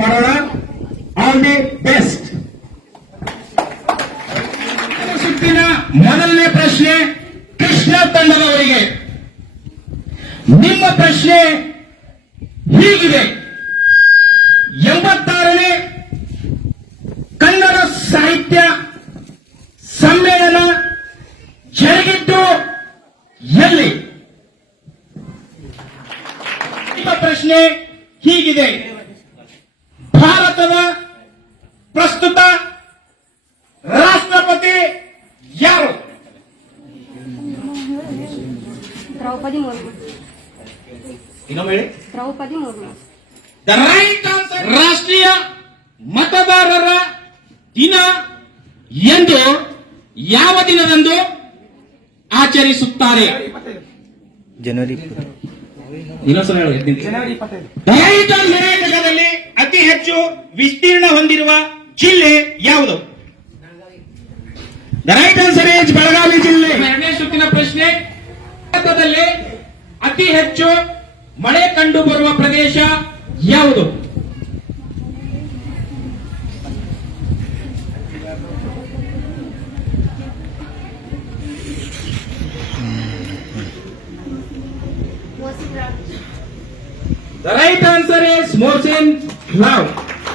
ಮಾಡೋಣ. All the best. ಸುತ್ತಿನ ಮೊದಲನೇ ಪ್ರಶ್ನೆ ಕೃಷ್ಣ ತಂಡದವರಿಗೆ. ನಿಮ್ಮ ಪ್ರಶ್ನೆ ಹೀಗಿದೆ: 86ನೇ ಕನ್ನಡ ಸಾಹಿತ್ಯ ಸಮ್ಮೇಳನ ಜರುಗಿದ್ದು ಎಲ್ಲಿ? ನಿಮ್ಮ ಪ್ರಶ್ನೆ ಹೀಗಿದೆ: ಭಾರತದ ಪ್ರಸ್ತುತ ರಾಷ್ಟ್ರಪತಿ ಯಾರು? ದ್ರೌಪದಿ ಮುರ್ಮು. ಇನ್ನೊಮ್ಮೆ ಹೇಳಿ. Draupadi Murmu. The right answer. ರಾಷ್ಟ್ರೀಯ ಮತದಾರರ ದಿನ ಎಂದು ಯಾವ ದಿನದಂದು ಆಚರಿಸುತ್ತಾರೆ? ಜನವರಿ ರೈಟ್ ಆನ್ಸರ್. ದೇಶದಲ್ಲಿ ಅತಿ ಹೆಚ್ಚು ವಿಸ್ತೀರ್ಣ ಹೊಂದಿರುವ ಜಿಲ್ಲೆ ಯಾವುದು? The right answer is Belagavi ಜಿಲ್ಲೆ. ಎರಡನೇ ಸುತ್ತಿನ ಪ್ರಶ್ನೆ: ಭಾರತದಲ್ಲಿ ಅತಿ ಹೆಚ್ಚು ಮಳೆ ಕಂಡು ಬರುವ ಪ್ರದೇಶ ಯಾವುದು? The right answer is Mawsynram.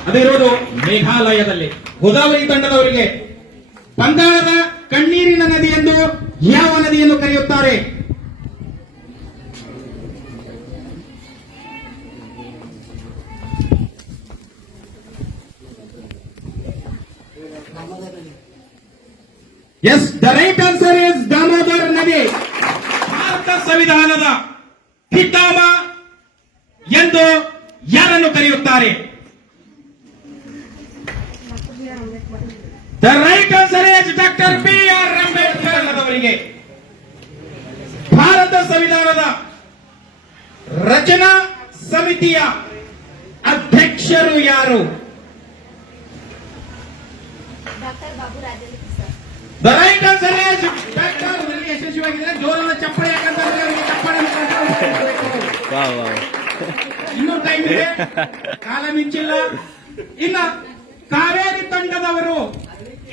ಅದಿರೋದು ಮೇಘಾಲಯದಲ್ಲಿ. ಗೋದಾವರಿ ತಂಡದವರಿಗೆ ಬಂಗಾಳದ ಕಣ್ಣೀರಿನ ನದಿ ಎಂದು ಯಾವ ನದಿಯನ್ನು ಕರೆಯುತ್ತಾರೆ? Yes, the right answer is Damodar ನದಿ. ಭಾರತ ಸಂವಿಧಾನದ ಪಿತಾಮಹ ಎಂದು ಯಾರನ್ನು ಕರೆಯುತ್ತಾರೆ? The right answer is doctor B R. Ambedkar ಅವರಿಗೆ. ಭಾರತ ಸಂವಿಧಾನದ ರಚನಾ ಸಮಿತಿಯ ಅಧ್ಯಕ್ಷರು ಯಾರು? Doctor Babu Rajendra Prasad. The right answer is doctor. ಯಶಸ್ವಿಯಾಗಿದೆ. ಜೋರಾದ ಚಪ್ಪಳೆ. ಯಾಕಂತಂದ್ರೆ ಅವರಿಗೆ ಚಪ್ಪಳೆ ಇನ್ನೂ ಟೈಮ್ ಇದೆ, ಕಾಲ ಮಿಂಚಿಲ್ಲ. ಇನ್ನ ಕಾವೇರಿ ತಂಡದವರು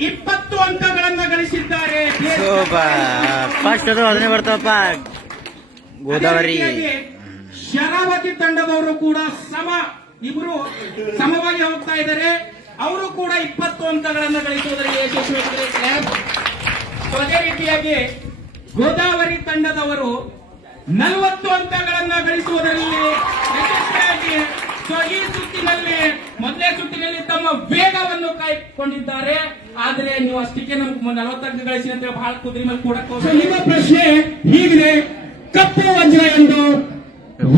20 ಅಂಕಗಳನ್ನು ಗಳಿಸಿದ್ದಾರೆ. ಫಸ್ಟ್ ಅದು ಅದನ್ನೇ ಬರ್ತಾವಪ್ಪ. ಗೋದಾವರಿ. ಶರಾವತಿ ತಂಡದವರು ಕೂಡ ಇಬ್ರು ಸಮವಾಗಿ ಹೋಗ್ತಾ ಇದ್ದಾರೆ. ಅವರು ಕೂಡ 20 ಅಂಕಗಳನ್ನು ಗಳಿಸುವುದರಲ್ಲಿ ಯಶಸ್ವಿಯಾಗಿದ್ದಾರೆ. ಅದೇ ರೀತಿಯಾಗಿ ಗೋದಾವರಿ ತಂಡದವರು 40 ಅಂಕಗಳನ್ನ ಗಳಿಸುವುದರಲ್ಲಿ ಯಶಸ್ವಿಯಾಗಿ ಈ ಸುತ್ತಿನಲ್ಲಿ ಮೊದಲನೇ ಸುತ್ತಿನಲ್ಲಿ ತಮ್ಮ ವೇಗವನ್ನು ಕಾಯ್ದುಕೊಂಡಿದ್ದಾರೆ. ಆದರೆ ನೀವು ಅಷ್ಟಕ್ಕೆ ನಮ್ಗೆ 40 ಅಂಕ ಗಳಿಸಿ ಅಂತ ಬಹಳ ಕುದುರೆ ಮೇಲೆ ಕೂಡ. ನಿಮ್ಮ ಪ್ರಶ್ನೆ ಹೀಗಿದೆ: ಕಪ್ಪು ವಜ್ರ ಎಂದು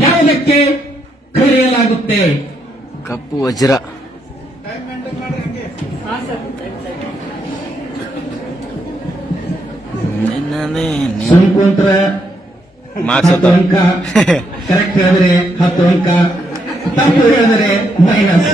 ಯಾವುದಕ್ಕೆ ಕರೆಯಲಾಗುತ್ತೆ? ಕಪ್ಪು ವಜ್ರ. ಸುಂಕುಂತ್ರ ಮಾರ್ಕ್ಸ್ 10 ಅಂಕ, ಕರೆಕ್ಟ್ ಹೇಳಿದ್ರೆ 10 ಅಂಕ, ತಪ್ಪು ಹೇಳಿದರೆ ಮೈನಸ್.